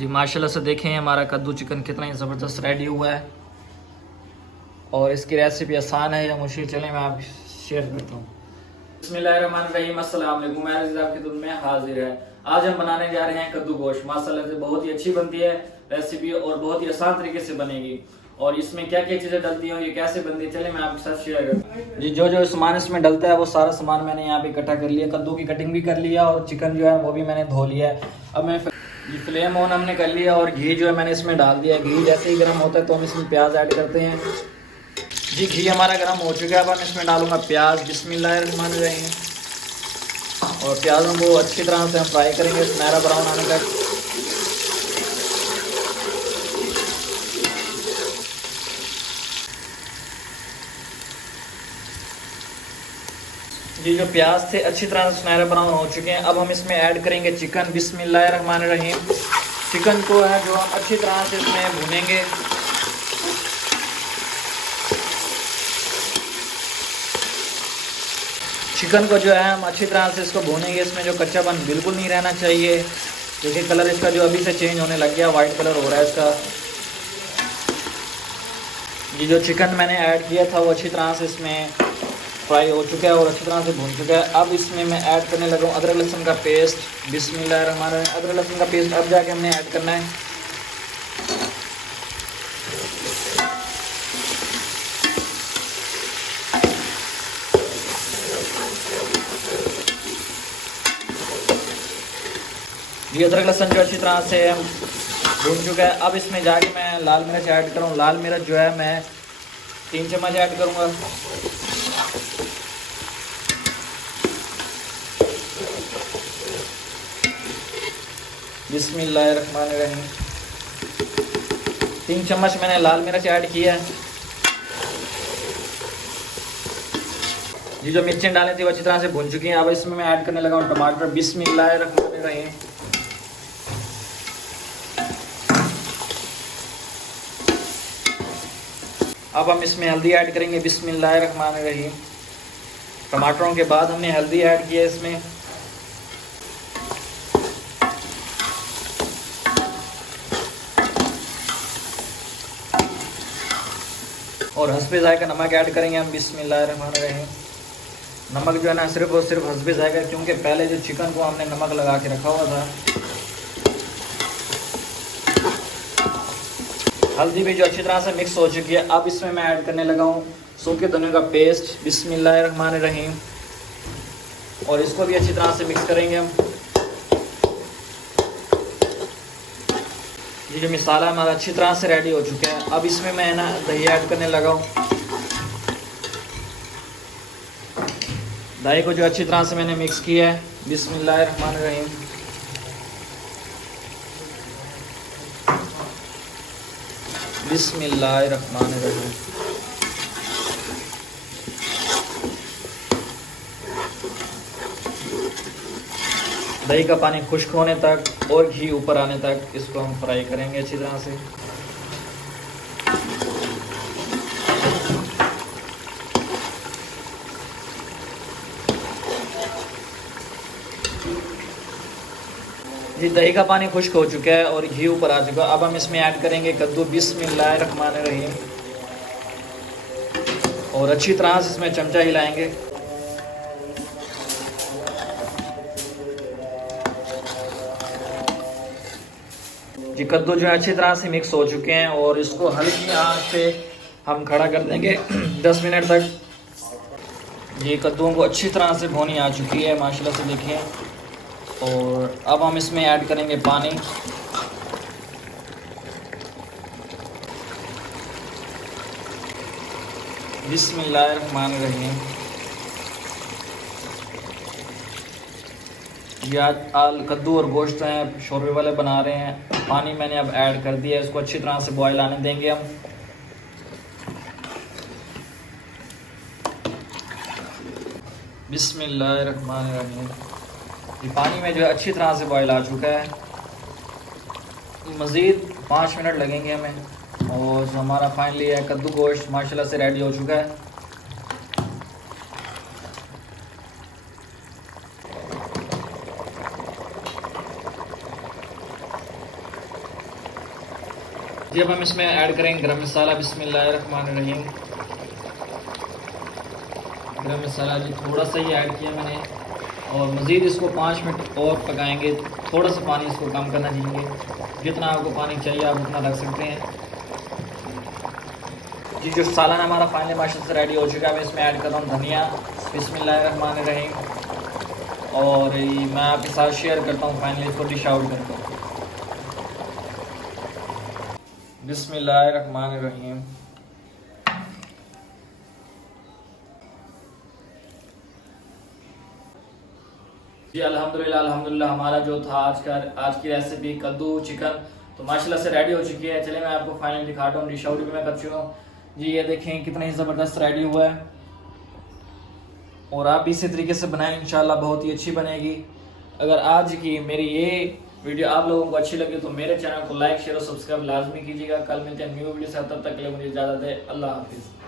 जी माशाल्लाह से देखें हमारा कद्दू चिकन कितना ही ज़बरदस्त रेडी हुआ है और इसकी रेसिपी आसान है या मुश्किल, चलें मैं आप शेयर करता हूँ। बिस्मिल्लाहिर्रहमानिर्रहीम, अस्सलाम वालेकुम। मैं अज़ीज़ आपकी खिदमत में हाजिर है। आज हम बनाने जा रहे हैं कद्दू गोश्त। माशाल्लाह से बहुत ही अच्छी बनती है रेसिपी और बहुत ही आसान तरीके से बनेगी। और इसमें क्या क्या चीज़ें डलती हैं, ये कैसे बनती है, चले मैं आपके साथ शेयर करता हूँ। जी जो जो सामान इसमें डलता है वो सारा सामान मैंने यहाँ पे इकट्ठा कर लिया। कद्दू की कटिंग भी कर लिया और चिकन जो है वो भी मैंने धो लिया है। अब मैं ये फ्लेम ऑन हमने कर लिया और घी जो है मैंने इसमें डाल दिया है। घी जैसे ही गर्म होता है तो हम इसमें प्याज ऐड करते हैं। जी घी हमारा गर्म हो चुका है। अब हम इसमें डालूंगा प्याज। बिस्मिल्लाहिर्रहमानिर्रहीम। और प्याजों को अच्छी तरह से हम फ्राई करेंगे सुनहरा ब्राउन आने तक। ये जो प्याज थे अच्छी तरह से सुनहरा ब्राउन हो चुके हैं। अब हम इसमें ऐड करेंगे चिकन। बिस्मिल्लाहिर्रहमानिर्रहीम। चिकन को है जो हम अच्छी तरह से इसमें भूनेंगे। चिकन को जो है हम अच्छी तरह से इसको भूनेंगे। इसमें जो कच्चापन बिल्कुल नहीं रहना चाहिए। देखिए कलर इसका जो अभी से चेंज होने लग गया, वाइट कलर हो रहा है इसका। ये जो चिकन मैंने ऐड किया था वो अच्छी तरह से इसमें फ्राई हो चुका है और अच्छी तरह से भून चुका है। अब इसमें मैं ऐड करने लगा हूँ अदरक लहसुन का पेस्ट। बिस्मिल्लाहिर्रहमानिर्रहीम। अदरक लहसुन का पेस्ट अब जाके हमने ऐड करना है। ये अदरक लहसुन जो अच्छी तरह से भून चुका है। अब इसमें जाके मैं लाल मिर्च ऐड करूँ। लाल मिर्च जो है मैं 3 चम्मच ऐड करूँगा। बिस्मिल्लाहिर्रहमानिर्रहीम। 3 चम्मच मैंने लाल मिर्च ऐड किया है। ये जो मिर्चें डाली थी वो अच्छी तरह से भून चुकी हैं। अब इसमें मैं ऐड करने लगा हूँ टमाटर। बिस्मिल्लाहिर्रहमानिर्रहीम। अब हम इसमें हल्दी ऐड करेंगे। बिस्मिल्लाहिर्रहमानिर्रहीम। टमाटरों के बाद हमने हल्दी ऐड किया इसमें। और हस्बे जायका नमक ऐड करेंगे हम। बिस्मिल्लाहिर्रहमानिर्रहीम। नमक जो है ना सिर्फ और सिर्फ हस्बे जायका, क्योंकि पहले जो चिकन को हमने नमक लगा के रखा हुआ था। हल्दी भी जो अच्छी तरह से मिक्स हो चुकी है। अब इसमें मैं ऐड करने लगा हूँ सूखे धनिया का पेस्ट। बिस्मिल्लाहिर्रहमानिर्रहीम। और इसको भी अच्छी तरह से मिक्स करेंगे हम। ये जो मसाला हमारा अच्छी तरह से रेडी हो चुका है। अब इसमें मैं ना दही ऐड करने लगा हूँ। दही को जो अच्छी तरह से मैंने मिक्स किया है। बिस्मिल्लाहिर्रहमानिर्रहीम। बिस्मिल्लाहिर्रहमानिर्रहीम। दही का पानी खुश्क होने तक और घी ऊपर आने तक इसको हम फ्राई करेंगे अच्छी तरह से। जी दही का पानी खुश्क हो चुका है और घी ऊपर आ चुका है। अब हम इसमें ऐड करेंगे कद्दू। बिस्मिल्लाहिर्रहमानिर्रहीम। और अच्छी तरह से इसमें चमचा हिलाएंगे। जी कद्दू जो है अच्छी तरह से मिक्स हो चुके हैं और इसको हल्की आंच पे हम खड़ा कर देंगे 10 मिनट तक। ये कद्दूओं को अच्छी तरह से भुनी आ चुकी है माशाल्लाह से, देखिए। और अब हम इसमें ऐड करेंगे पानी। बिस्मिल्लाहिर्रहमानिर्रहीम। ये आज कद्दू और गोश्त हैं शोरबे वाले बना रहे हैं। पानी मैंने अब ऐड कर दिया है। इसको अच्छी तरह से बॉयल आने देंगे हम। बिस्मिल्लाहिर्रहमानिर्रहीम। ये पानी में जो है अच्छी तरह से बॉयल आ चुका है। मज़ीद 5 मिनट लगेंगे हमें। और जो हमारा फाइनली है कद्दू गोश्त माशाल्लाह से रेडी हो चुका है। जी अब हम इसमें ऐड करेंगे गरम मसाला। बिस्मिल्लाहिर्रहमानिर्रहीम। गरम मसाला जी थोड़ा सा ही ऐड किया मैंने, और मज़ीद इसको 5 मिनट और पकाएंगे। थोड़ा सा पानी इसको कम करना चाहिए, जितना आपको पानी चाहिए आप उतना रख सकते हैं। जी जो सालन हमारा फाइनली माशाल्लाह से रेडी हो चुका है। मैं इसमें ऐड कर रहा हूँ धनिया। बिस्मिल्लाहिर्रहमानिर्रहीम। और मैं आपके साथ शेयर करता हूँ फाइनली इसको डिश आउट करता हूँ। बिस्मिल्लाहिर्रहमानिर्रहीम। जी अल्हम्दुलिल्लाह अल्हम्दुलिल्लाह हमारा जो था आज की रेसिपी कद्दू चिकन तो माशाल्लाह से रेडी हो चुकी है। चलिए मैं आपको फाइनली दिखाता हूँ। डिश आउट भी मैं कर चुका हूँ जी। ये देखें कितना ही ज़बरदस्त रेडी हुआ है, और आप इसी तरीके से बनाएं, इंशाल्लाह बहुत ही अच्छी बनेगी। अगर आज की मेरी ये वीडियो आप लोगों को अच्छी लगी तो मेरे चैनल को लाइक शेयर और सब्सक्राइब लाजमी कीजिएगा। कल मिलते हैं न्यू वीडियो से, तब तक के लिए मुझे इजाज़त है। अल्लाह हाफिज़।